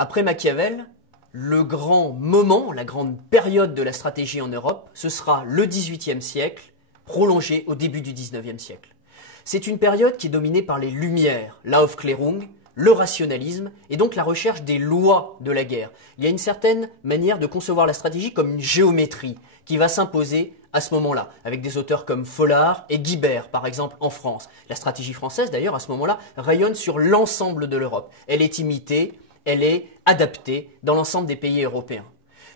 Après Machiavel, le grand moment, la grande période de la stratégie en Europe, ce sera le XVIIIe siècle, prolongé au début du XIXe siècle. C'est une période qui est dominée par les Lumières, l'Aufklärung, le rationalisme et donc la recherche des lois de la guerre. Il y a une certaine manière de concevoir la stratégie comme une géométrie qui va s'imposer à ce moment-là, avec des auteurs comme Follard et Guibert, par exemple, en France. La stratégie française, d'ailleurs, à ce moment-là, rayonne sur l'ensemble de l'Europe. Elle est imitée, elle est adaptée dans l'ensemble des pays européens.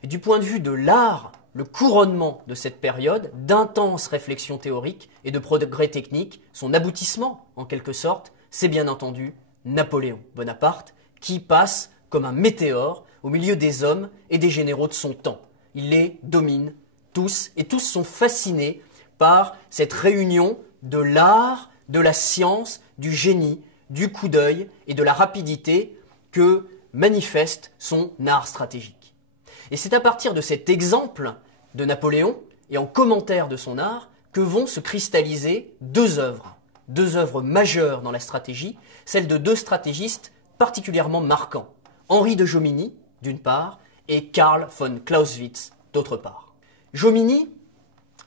Et du point de vue de l'art, le couronnement de cette période, d'intenses réflexions théoriques et de progrès techniques, son aboutissement, en quelque sorte, c'est bien entendu Napoléon Bonaparte, qui passe comme un météore au milieu des hommes et des généraux de son temps. Il les domine tous, et tous sont fascinés par cette réunion de l'art, de la science, du génie, du coup d'œil et de la rapidité que manifeste son art stratégique. Et c'est à partir de cet exemple de Napoléon et en commentaire de son art que vont se cristalliser deux œuvres majeures dans la stratégie, celles de deux stratégistes particulièrement marquants, Henri de Jomini, d'une part, et Karl von Clausewitz, d'autre part. Jomini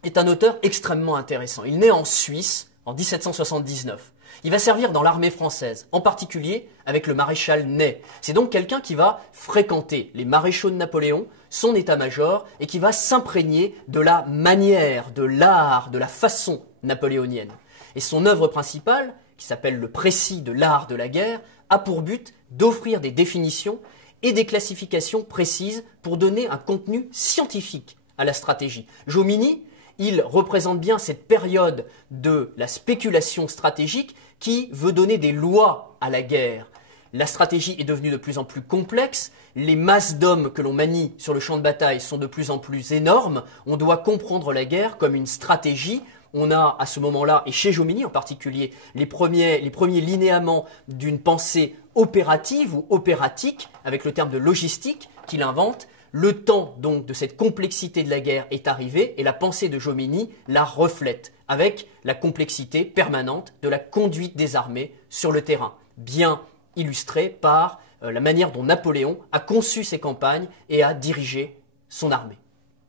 est un auteur extrêmement intéressant. Il naît en Suisse en 1779. Il va servir dans l'armée française, en particulier avec le maréchal Ney. C'est donc quelqu'un qui va fréquenter les maréchaux de Napoléon, son état-major, et qui va s'imprégner de la manière, de l'art, de la façon napoléonienne. Et son œuvre principale, qui s'appelle Le précis de l'art de la guerre, a pour but d'offrir des définitions et des classifications précises pour donner un contenu scientifique à la stratégie. Jomini, il représente bien cette période de la spéculation stratégique qui veut donner des lois à la guerre. La stratégie est devenue de plus en plus complexe, les masses d'hommes que l'on manie sur le champ de bataille sont de plus en plus énormes, on doit comprendre la guerre comme une stratégie. On a à ce moment-là, et chez Jomini en particulier, les premiers linéaments d'une pensée opérative ou opératique, avec le terme de logistique qu'il invente. Le temps donc de cette complexité de la guerre est arrivé et la pensée de Jomini la reflète avec la complexité permanente de la conduite des armées sur le terrain, bien illustrée par la manière dont Napoléon a conçu ses campagnes et a dirigé son armée.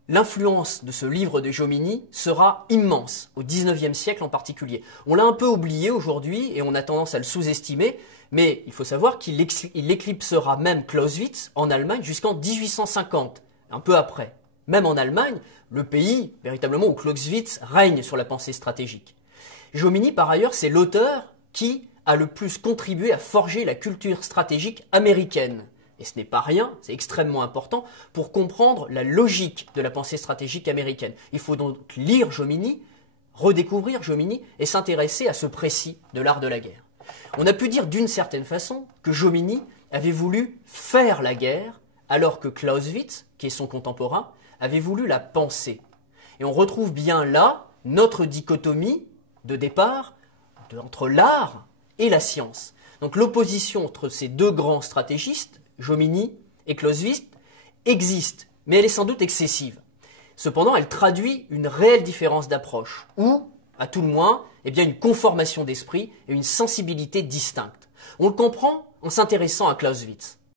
L'influence de ce livre de Jomini sera immense, au XIXe siècle en particulier. On l'a un peu oublié aujourd'hui et on a tendance à le sous-estimer, mais il faut savoir qu'il éclipsera même Clausewitz en Allemagne jusqu'en 1850, un peu après. Même en Allemagne, le pays véritablement où Clausewitz règne sur la pensée stratégique. Jomini, par ailleurs, c'est l'auteur qui a le plus contribué à forger la culture stratégique américaine. Et ce n'est pas rien, c'est extrêmement important pour comprendre la logique de la pensée stratégique américaine. Il faut donc lire Jomini, redécouvrir Jomini et s'intéresser à ce précis de l'art de la guerre. On a pu dire d'une certaine façon que Jomini avait voulu faire la guerre alors que Clausewitz, qui est son contemporain, avait voulu la penser. Et on retrouve bien là notre dichotomie de départ entre l'art et la science. Donc l'opposition entre ces deux grands stratégistes, Jomini et Clausewitz, existe, mais elle est sans doute excessive. Cependant, elle traduit une réelle différence d'approche, ou, à tout le moins, une conformation d'esprit et une sensibilité distincte. On le comprend en s'intéressant à Clausewitz.